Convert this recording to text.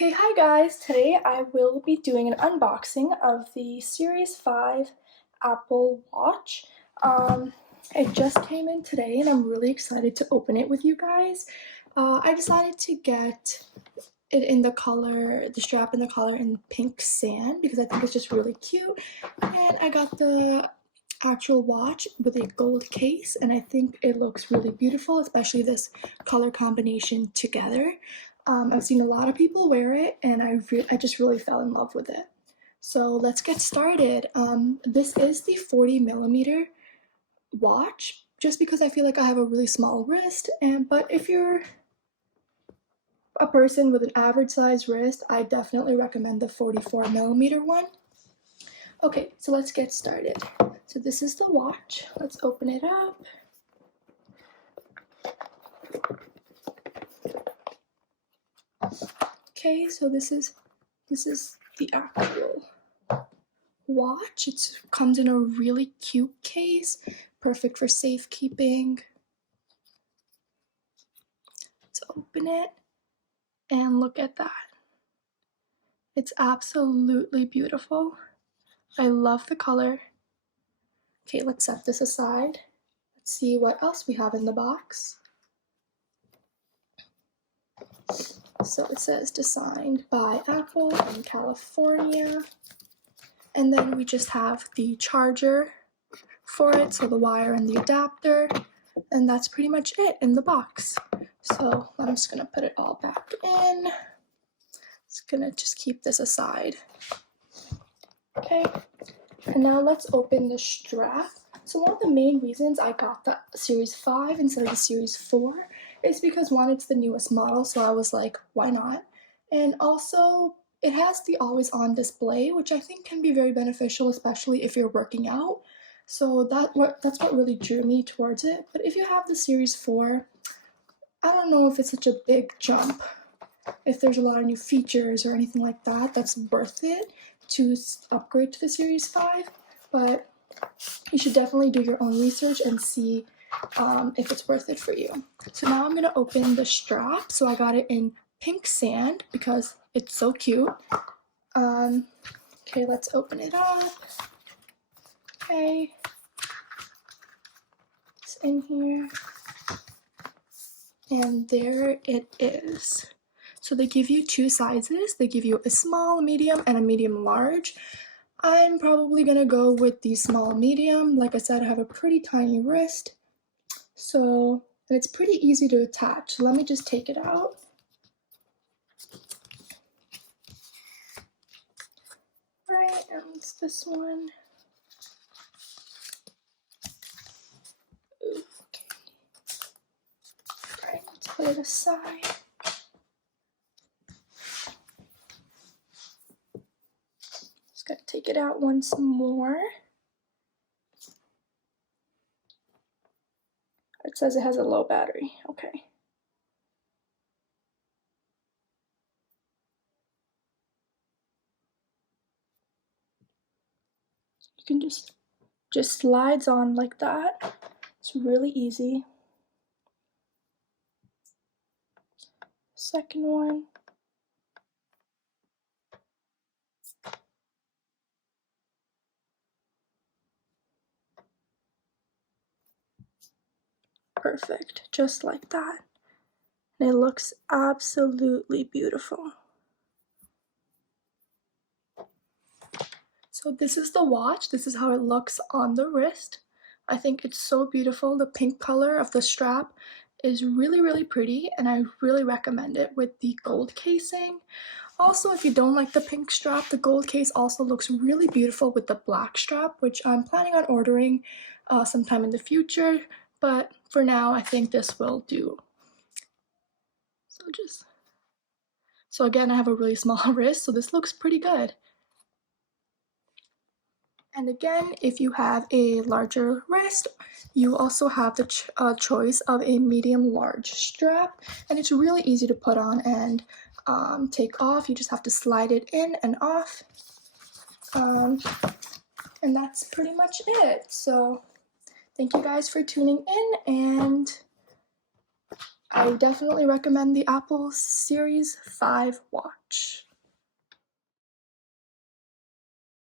Okay, hi guys. Today I will be doing an unboxing of the Series 5 Apple Watch. It just came in today and I'm really excited to open it with you guys. I decided to get it in the color, the strap in the color in pink sand because I think it's just really cute. And I got the actual watch with a gold case and I think it looks really beautiful, especially this color combination together. I've seen a lot of people wear it and I just really fell in love with it. So let's get started. This is the 40mm watch just because I feel like I have a really small wrist, but if you're a person with an average size wrist, I definitely recommend the 44mm one. Okay, so let's get started. So this is the watch. Let's open it up. Okay, so this is the actual watch. It comes in a really cute case, perfect for safekeeping. Let's open it and look at that. It's absolutely beautiful. I love the color. Okay, let's set this aside. Let's see what else we have in the box. So it says designed by Apple in California. And then we just have the charger for it, so the wire and the adapter. And that's pretty much it in the box. So I'm just gonna put it all back in. Just gonna just keep this aside. Okay, and now let's open the strap. So one of the main reasons I got the Series 5 instead of the Series 4 is because one, it's the newest model, so I was like, why not? And also, it has the always-on display, which I think can be very beneficial, especially if you're working out. So that's what really drew me towards it. But if you have the Series 4, I don't know if it's such a big jump. If there's a lot of new features or anything like that, that's worth it to upgrade to the Series 5. But you should definitely do your own research and see if it's worth it for you. So now I'm gonna open the strap. So I got it in pink sand because it's so cute. Okay, let's open it up. Okay, it's in here. And there it is. So they give you two sizes. They give you a small, medium, and a medium large. I'm probably gonna go with the small medium. Like I said, I have a pretty tiny wrist. So, and it's pretty easy to attach. Let me just take it out. Right, and it's this one. Okay. Right, let's put it aside. Just gotta take it out once more. It says it has a low battery. Okay. You can just slides on like that. It's really easy. Second one. Perfect, just like that. And it looks absolutely beautiful. So this is the watch. This is how it looks on the wrist. I think it's so beautiful. The pink color of the strap is really, really pretty, and I really recommend it with the gold casing. Also, if you don't like the pink strap, the gold case also looks really beautiful with the black strap, which I'm planning on ordering sometime in the future. But for now, I think this will do. So again, I have a really small wrist, so this looks pretty good. And again, if you have a larger wrist, you also have the choice of a medium large strap, and it's really easy to put on and take off. You just have to slide it in and off. And that's pretty much it. So thank you guys for tuning in, and I definitely recommend the Apple Series 5 watch.